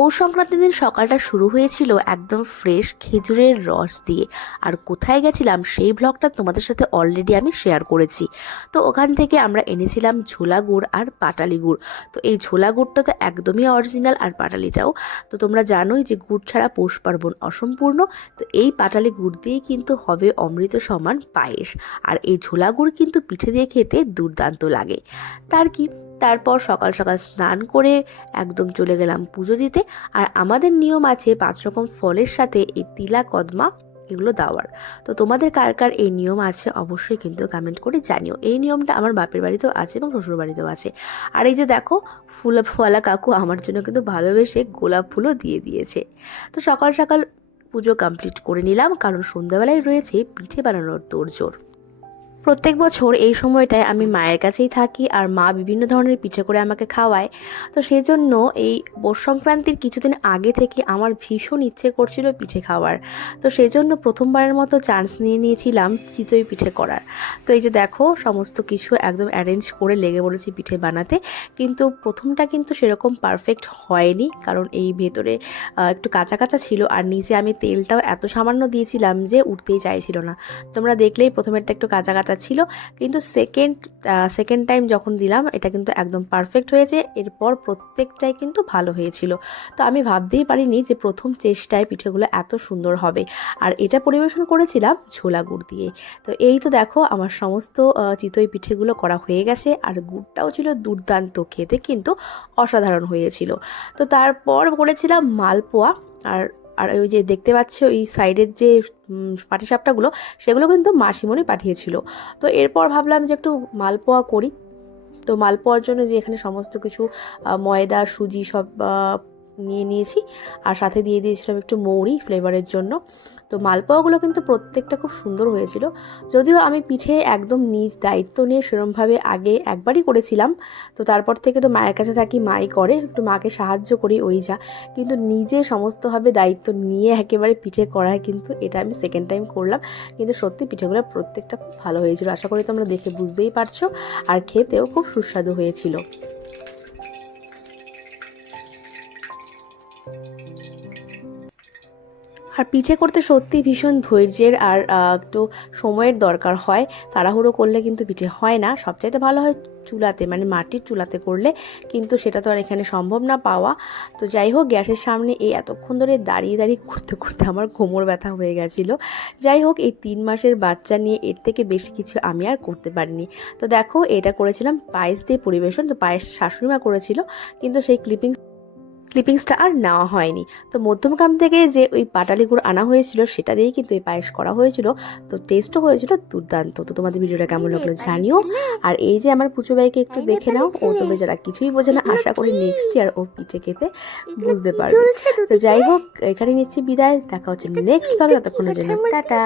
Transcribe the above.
পৌষ সংক্রান্তির দিন সকালটা শুরু হয়েছিল একদম ফ্রেশ খেজুরের রস দিয়ে। আর কোথায় গেছিলাম সেই ব্লগটা তোমাদের সাথে অলরেডি আমি শেয়ার করেছি। তো ওখান থেকে আমরা এনেছিলাম ঝোলা গুড় আর পাটালি গুড়। তো এই ঝোলা গুড়টা তো একদমই অরিজিনাল, আর পাটালিটাও তো তোমরা জানোই যে গুড় ছাড়া পৌষ পার্বণ অসম্পূর্ণ। তো এই পাটালি গুড় দিয়েই কিন্তু হবে অমৃত সমান পায়েস। আর এই ঝোলা গুড় কিন্তু পিঠে দিয়ে খেতে দুর্দান্ত লাগে। তারপর সকাল সকাল স্নান করে একদম চলে গেলাম পুজো দিতে। আর আমাদের নিয়ম আছে 5 রকম ফলের সাথে এই তিলা কদমা এগুলো দেওয়ার। তো তোমাদের কার কার এই নিয়ম আছে অবশ্যই কিন্তু কমেন্ট করে জানিও। এই নিয়মটা আমার বাপের বাড়িতেও আছে এবং শ্বশুর বাড়িতেও আছে। আর এই যে দেখো ফুলওয়ালা কাকু আমার জন্য কিন্তু ভালোবেসে গোলাপ ফুলও দিয়ে দিয়েছে। তো সকাল সকাল পুজো কমপ্লিট করে নিলাম, কারণ সন্ধ্যাবেলায় রয়েছে পিঠে বানানোর তোড়জোড়। প্রত্যেক বছর এই সময়টায় আমি মায়ের কাছেই থাকি, আর মা বিভিন্ন ধরনের পিঠে করে আমাকে খাওয়ায়। তো সেজন্য এই পৌষ সংক্রান্তির কিছুদিন আগে থেকে আমার ভীষণ ইচ্ছে করছিল পিঠে খাওয়ার। তো সেজন্য প্রথমবারের মতো চান্স নিয়ে নিয়েছিলাম চিতই পিঠে করার। তো এই যে দেখো সমস্ত কিছু একদম অ্যারেঞ্জ করে লেগে পড়েছি পিঠে বানাতে। কিন্তু প্রথমটা কিন্তু সেরকম পারফেক্ট হয়নি, কারণ এই ভেতরে একটু কাঁচা কাঁচা ছিল, আর নিচে আমি তেলটাও এত সামান্য দিয়েছিলাম যে উঠতেই চাইছিল না। তোমরা দেখলেই প্রথমেরটা একটু কাঁচা কাঁচা ছিল, কিন্তু সেকেন্ড টাইম যখন দিলাম এটা কিন্তু একদম পারফেক্ট হয়েছে। এরপর প্রত্যেকটাই কিন্তু ভালো হয়েছিল। তো আমি ভাবতেই পারিনি যে প্রথম চেষ্টায় পিঠেগুলো এত সুন্দর হবে। আর এটা পরিবেশন করেছিলাম ছোলা গুড় দিয়ে। তো এই তো দেখো আমার সমস্ত চিতই পিঠেগুলো করা হয়ে গেছে, আর গুড়টাও ছিল দুর্দান্ত, খেতে কিন্তু অসাধারণ হয়েছিল। তো তারপর করেছিলাম মালপোয়া। আর আর ওই যে দেখতে পাচ্ছ ওই সাইডের যে পাটিসাপটাগুলো, সেগুলো কিন্তু মাসিমণি পাঠিয়েছিল। তো এরপর ভাবলাম যে একটু মালপোয়া করি। তো মালপোয়ার জন্য যে এখানে সমস্ত কিছু ময়দা সুজি সব নিয়ে নিয়েছি, আর সাথে দিয়ে দিয়েছিলাম একটু মৌরি ফ্লেভারের জন্য। তো মালপোয়াগুলো কিন্তু প্রত্যেকটা খুব সুন্দর হয়েছিল। যদিও আমি পিঠে একদম নিজ দায়িত্ব নিয়ে সেরমভাবে আগে একবারই করেছিলাম। তো তারপর থেকে তো মায়ের কাছে থাকি, মাই করে, একটু মাকে সাহায্য করি ওই যা। কিন্তু নিজে সমস্তভাবে দায়িত্ব নিয়ে একেবারে পিঠে করায় কিন্তু এটা আমি সেকেন্ড টাইম করলাম। কিন্তু সত্যি পিঠেগুলো প্রত্যেকটা খুব ভালো হয়েছিল, আশা করি তোমরা দেখে বুঝতেই পারছো। আর খেতেও খুব সুস্বাদু হয়েছিল। আর পিঠে করতে সত্যি ভীষণ ধৈর্যের আর একটু সময়ের দরকার হয়। তাড়াহুড়ো করলে কিন্তু পিঠে হয় না। সবচাইতে ভালো হয় চুলাতে, মানে মাটির চুলাতে করলে, কিন্তু সেটা তো আর এখানে সম্ভব না পাওয়া। তো যাই হোক, গ্যাসের সামনে এই এতক্ষণ ধরে দাঁড়িয়ে দাঁড়িয়ে করতে করতে আমার কোমর ব্যথা হয়ে গেছিলো। যাই হোক, এই 3 মাসের বাচ্চা নিয়ে এর থেকে বেশি কিছু আমি আর করতে পারিনি। তো দেখো এটা করেছিলাম পায়েস দিয়ে পরিবেশন। তো পায়েস শাশুড়িমা করেছিল, কিন্তু সেই ক্লিপিংসটা আর নেওয়া হয়নি। তো মধ্যমগ্রাম থেকে যে ওই পাটালি গুড় আনা হয়েছিল সেটা দিয়েই কিন্তু এই পায়েস করা হয়েছিল। তো টেস্টও হয়েছিল দুর্দান্ত। তো তোমাদের ভিডিওটা কেমন লাগলো জানিও। আর এই যে আমার পুচু ভাইকে একটু দেখে নাও, ও তো বেচারা কিছুই বোঝে না। আশা করি নেক্সট ইয়ার ও পিঠে খেতে বুঝতে পারবে। তো যাই হোক, এখানে নিচ্ছি বিদায়, দেখা হচ্ছে নেক্সট ভাগে। ততক্ষণের জন্য টাটা।